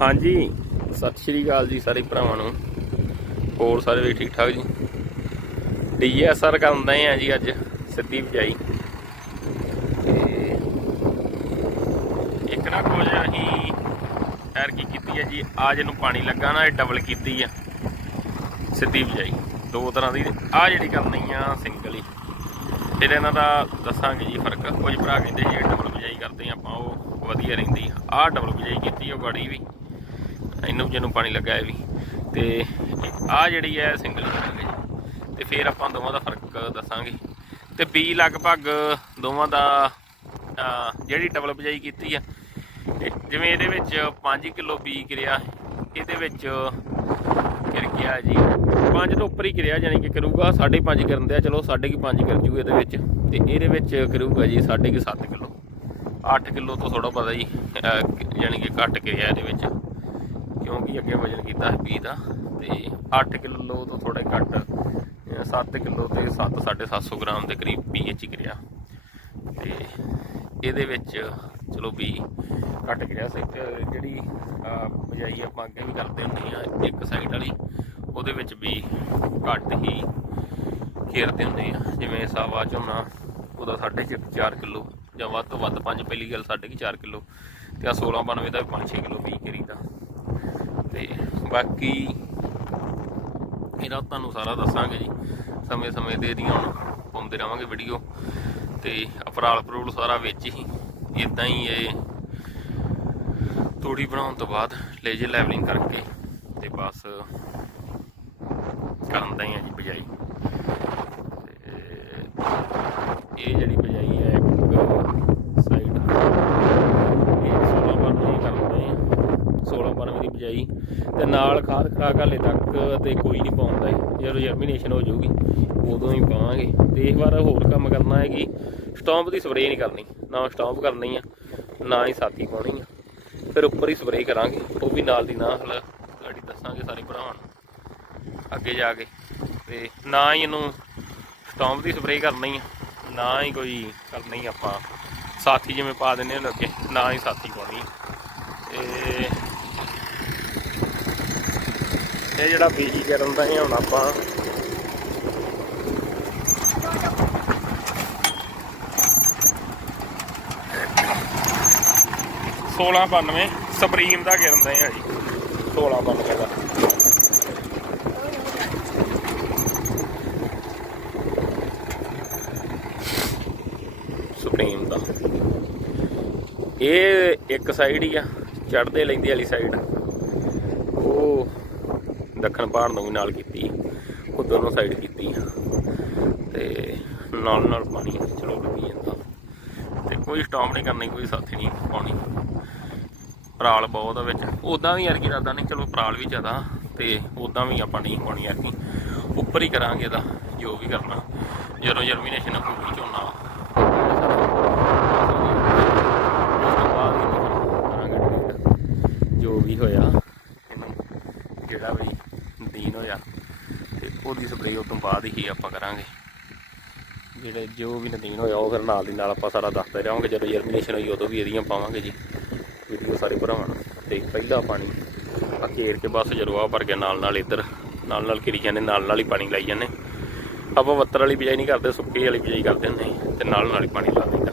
ਹਾਂਜੀ। ਸਤਿ ਸ਼੍ਰੀ ਅਕਾਲ ਜੀ ਸਾਰੇ ਭਰਾਵਾਂ ਨੂੰ। ਹੋਰ ਸਾਰੇ ਵੀ ਠੀਕ ਠਾਕ ਜੀ? ਡੀਐਸਆਰ ਕਰਦੇ ਆ ਜੀ ਅੱਜ, ਸਿੱਧੀ ਬਜਾਈ ਤੇ ਇੱਕ ਨਾ ਕੁਝ ਅਸੀਂ ਐਰ ਕੀ ਕੀਤੀ ਹੈ ਜੀ ਆਜ ਜਿਹਨੂੰ ਪਾਣੀ ਲੱਗਾ ਨਾ, ਇਹ ਡਬਲ ਕੀਤੀ ਆ। ਸਿੱਧੀ ਬਜਾਈ ਦੋ ਤਰ੍ਹਾਂ ਦੀ। ਆ ਜਿਹੜੀ ਕਰਨੀ ਆ ਸਿੰਗਲ ਹੀ। ਫਿਰ ਇਹਨਾਂ ਦਾ ਦੱਸਾਂਗੇ ਜੀ ਫ਼ਰਕ। ਕੁਝ ਭਰਾ ਕਹਿੰਦੇ ਜੀ ਡਬਲ ਬਜਾਈ ਕਰਦੇ ਆ, ਆਪਾਂ ਉਹ ਵਧੀਆ ਰਹਿੰਦੀ ਆ। ਡਬਲ ਬਜਾਈ ਕੀਤੀ, ਉਹ ਗਾੜੀ ਵੀ। ਇਹਨੂੰ ਜਿਹਨੂੰ ਪਾਣੀ ਲੱਗਾ ਹੈ ਵੀ। ਤੇ ਆ ਜਿਹੜੀ ਹੈ ਸਿੰਗਲ ਕਰਾਂਗੇ ਜੀ। ਤੇ ਫਿਰ ਆਪਾਂ ਦੋਵਾਂ ਦਾ ਫ਼ਰਕ ਦੱਸਾਂਗੇ। ਤੇ ਬੀ ਲਗਭਗ ਦੋਵਾਂ ਦਾ ਜਿਹੜੀ ਡਬਲ ਬਜਾਈ ਕੀਤੀ ਆ ਤੇ ਜਿਵੇਂ ਇਹਦੇ ਵਿੱਚ 5 ਕਿਲੋ ਬੀ ਕਿਰਿਆ ਇਹਦੇ ਵਿੱਚ ਕਿਰ ਗਿਆ ਜੀ। 5 ਤੋਂ ਉੱਪਰ ਹੀ ਕਿਰਿਆ ਯਾਨੀ ਕਿ ਕਰੂਗਾ 5.5 ਕਰਨ ਦਿਆ ਚਲੋ 5.5 ਕਰ ਜੂ ਇਹਦੇ ਵਿੱਚ। ਤੇ ਇਹਦੇ ਵਿੱਚ ਕਰੂਗਾ ਜੀ 7.5 ਕਿਲੋ। 8 ਕਿਲੋ ਤੋਂ ਥੋੜਾ ਪਤਾ ਜੀ ਅਹ, ਯਾਨੀ ਕਿ ਘੱਟ ਕਿਰਿਆ ਇਹਦੇ ਵਿੱਚ। ਕਿਉਂਕਿ ਅੱਗੇ ਵਜਨ ਕੀਤਾ ਹੈ ਬੀ ਦਾ ਤੇ 8 ਕਿਲੋ ਤੋਂ ਥੋੜਾ ਘੱਟ 7 ਕਿਲੋ ਤੇ 7 750 ਗ੍ਰਾਮ ਦੇ ਕਰੀਬ ਪੀਐਚ ਕਰਿਆ ਤੇ ਇਹਦੇ ਵਿੱਚ ਚਲੋ ਵੀ ਘੱਟ ਗਿਆ ਸੀ। ਜਿਹੜੀ ਆਹ, ਬਜਾਈ ਆਪਾਂ ਅੱਗੇ ਵੀ ਕਰਦੇ ਹੁੰਦੇ ਆ ਇੱਕ ਸਾਈਡ ਵਾਲੀ ਉਹਦੇ ਵਿੱਚ ਵੀ ਘੱਟ ਹੀ ਘੇਰਦੇ ਹੁੰਦੇ ਆ। ਜਿਵੇਂ ਸਾਵਾ ਝੋਨਾ ਉਹਦਾ 4.5 ਕਿਲੋ ਜਾਂ ਵੱਧ ਤੋਂ ਵੱਧ 5 ਪਹਿਲੀ ਗੱਲ 4.5 ਕਿਲੋ ਤੇ ਆ 1692 ਦਾ 5-6 ਕਿਲੋ ਵੀ ਕਰੀਦਾ। ਤੇ ਬਾਕੀ ਇਹਦਾ ਤੁਹਾਨੂੰ ਸਾਰਾ ਦੱਸਾਂਗੇ ਜੀ। ਸਮੇਂ ਸਮੇਂ ਤੇ ਇਹਦੀਆਂ ਹੁਣ ਪਾਉਂਦੇ ਰਵਾਂਗੇ ਵੀਡੀਓ ਤੇ ਅਪਰਾਲ ਪਰੂਲ ਸਾਰਾ ਵਿੱਚ ਹੀ। ਇਦਾਂ ਹੀ ਇਹ ਤੂੜੀ ਬਣਾਉਣ ਤੋਂ ਬਾਅਦ ਲੇਜਰ ਲੈਵਲਿੰਗ ਕਰਕੇ ਤੇ ਬਸ ਕਰਨ ਦਾ ਹੀ ਆ ਜੀ ਬਜਾਈ। ਤੇ ਇਹ ਜਿਹੜੀ ਬਜਾਈ ਹੈ ਇੱਕ ਸਾਈਡ ਇਹ 16 ਪਰ ਨਹੀਂ ਕਰਦੇ ਆ 16 ਪਰ ਦੀ ਤੇ ਨਾਲ ਖਾਦ ਖਰਾਕ ਹਾਲੇ ਤੱਕ ਤੇ ਕੋਈ ਨਹੀਂ ਪਾਉਂਦਾ ਹੈ। ਜਦੋਂ ਜਰਮੀਨੇਸ਼ਨ ਹੋ ਜਾਊਗੀ, ਉਦੋਂ ਹੀ ਪਾਵਾਂਗੇ। ਤੇ ਇਸ ਵਾਰ ਹੋਰ ਕੰਮ ਕਰਨਾ ਹੈ ਕਿ ਸਟੌਂਪ ਦੀ ਸਪਰੇਅ ਨਹੀਂ ਕਰਨੀ। ਨਾ ਸਟੌਂਪ ਕਰਨੀ ਆ, ਨਾ ਹੀ ਸਾਥੀ ਪਾਉਣੀ ਆ। ਫਿਰ ਉੱਪਰ ਹੀ ਸਪਰੇਅ ਕਰਾਂਗੇ। ਉਹ ਵੀ ਨਾਲ ਦੀ ਨਾਲ ਗਾੜੀ ਦੱਸਾਂਗੇ ਸਾਰੇ ਭਰਾਵਾਂ ਨੂੰ। ਅੱਗੇ ਜਾ ਕੇ। ਤੇ ਨਾ ਹੀ ਇਹਨੂੰ ਸਟੌਂਪ ਦੀ ਸਪਰੇਅ ਕਰਨੀ ਆ। ਨਾ ਹੀ ਕੋਈ ਕਰਨੀ ਆਪਾਂ। ਸਾਥੀ ਜਿਵੇਂ ਪਾ ਦਿੰਦੇ ਹੁੰਦੇ ਅੱਗੇ ਨਾ ਹੀ ਸਾਥੀ ਪਾਉਣੀ ਤੇ ਇਹ ਜਿਹੜਾ ਬੀਜੀ ਕਰਨ ਦਾ ਇਹ ਹੁਣ ਆਪਾਂ। ਸੋਲਾਂ ਬਾਨਵੇਂ ਸੁਪਰੀਮ ਦਾ ਕਰਨ ਦਾ ਹੈ ਜੀ। 1692 ਦਾ। ਸੁਪਰੀਮ ਦਾ। ਇਹ ਇੱਕ ਸਾਈਡ ਹੀ ਆ ਚੜਦੇ ਲੈਂਦੀ ਵਾਲੀ ਸਾਈਡ ਉਹ ਦੱਖਣ ਪਹਾੜ ਨੂੰ ਵੀ ਨਾਲ ਕੀਤੀ ਉਹ ਦੋਨੋਂ ਸਾਈਡ ਕੀਤੀ। ਆ ਤੇ ਨਾਲ ਨਾਲ ਪਾਣੀ ਚਲੋ ਲੱਗੀ ਜਾਂਦਾ। ਤੇ ਕੋਈ ਸਟਾਪ ਨਹੀਂ ਕਰਨੀ, ਕੋਈ ਸਾਥੀ ਨਹੀਂ ਪਾਉਣੀ। ਪਰਾਲ ਬਹੁਤ ਆ ਵਿੱਚ। ਉਦਾਂ ਵੀ ਯਾਰ ਕੀ ਇਰਾਦਾ ਨਹੀਂ, ਚਲੋ ਪਰਾਲ ਵੀ ਜ਼ਿਆਦਾ, ਤੇ ਉਦਾਂ ਵੀ ਆਪਾਂ ਨਹੀਂ ਪਾਉਣੀ ਯਾਰ ਕੀ। ਉੱਪਰ ਹੀ ਕਰਾਂਗੇ ਇਹਦਾ, ਜੋ ਵੀ ਕਰਨਾ। ਜਦੋਂ ਜਰਮੀਨੇਸ਼ਨ ਹੋਊਗੀ ਝੋਨਾ ਕਰਾਂਗੇ। ਜੋ ਵੀ ਹੋਇਆ ਇਹਨੂੰ ਜਿਹੜਾ ਵੀ ਦੀਨ ਹੋਇਆ ਤੇ ਉਹਦੀ ਸਪਰੇਅ ਉਸ ਤੋਂ ਬਾਅਦ ਹੀ ਆਪਾਂ ਕਰਾਂਗੇ। ਜਿਹੜੇ ਜੋ ਵੀ ਨਦੀਨ ਹੋਇਆ ਉਹ ਫਿਰ ਨਾਲ ਦੀ ਨਾਲ ਆਪਾਂ ਸਾਰਾ ਦੱਸਦੇ ਰਹਾਂਗੇ। ਜਦੋਂ ਜਰਮੀਨੇਸ਼ਨ ਹੋਈ ਉਦੋਂ ਵੀ ਇਹਦੀਆਂ ਪਾਵਾਂਗੇ ਜੀ। ਵੀਡੀਓ ਸਾਰੇ ਭਰਾਵਾਂ ਨੂੰ। ਤੇ ਪਹਿਲਾ ਪਾਣੀ ਆ ਘੇਰ ਕੇ ਬਸ ਜਦੋਂ ਆ ਭਰ ਗਿਆ ਨਾਲ ਨਾਲ ਇੱਧਰ, ਨਾਲ ਨਾਲ ਕਿਰੀ ਜਾਂਦੇ, ਨਾਲ ਨਾਲ ਹੀ ਪਾਣੀ ਲਾਈ ਜਾਂਦੇ। ਆਪਾਂ ਵੱਤਰ ਵਾਲੀ ਬਿਜਾਈ ਨਹੀਂ ਕਰਦੇ, ਸੁੱਕੀ ਵਾਲੀ ਬਿਜਾਈ ਕਰਦੇ ਹੁੰਦੇ। ਤੇ ਨਾਲ ਨਾਲ ਹੀ ਪਾਣੀ ਲਾ ਲਾਉਂਦੇ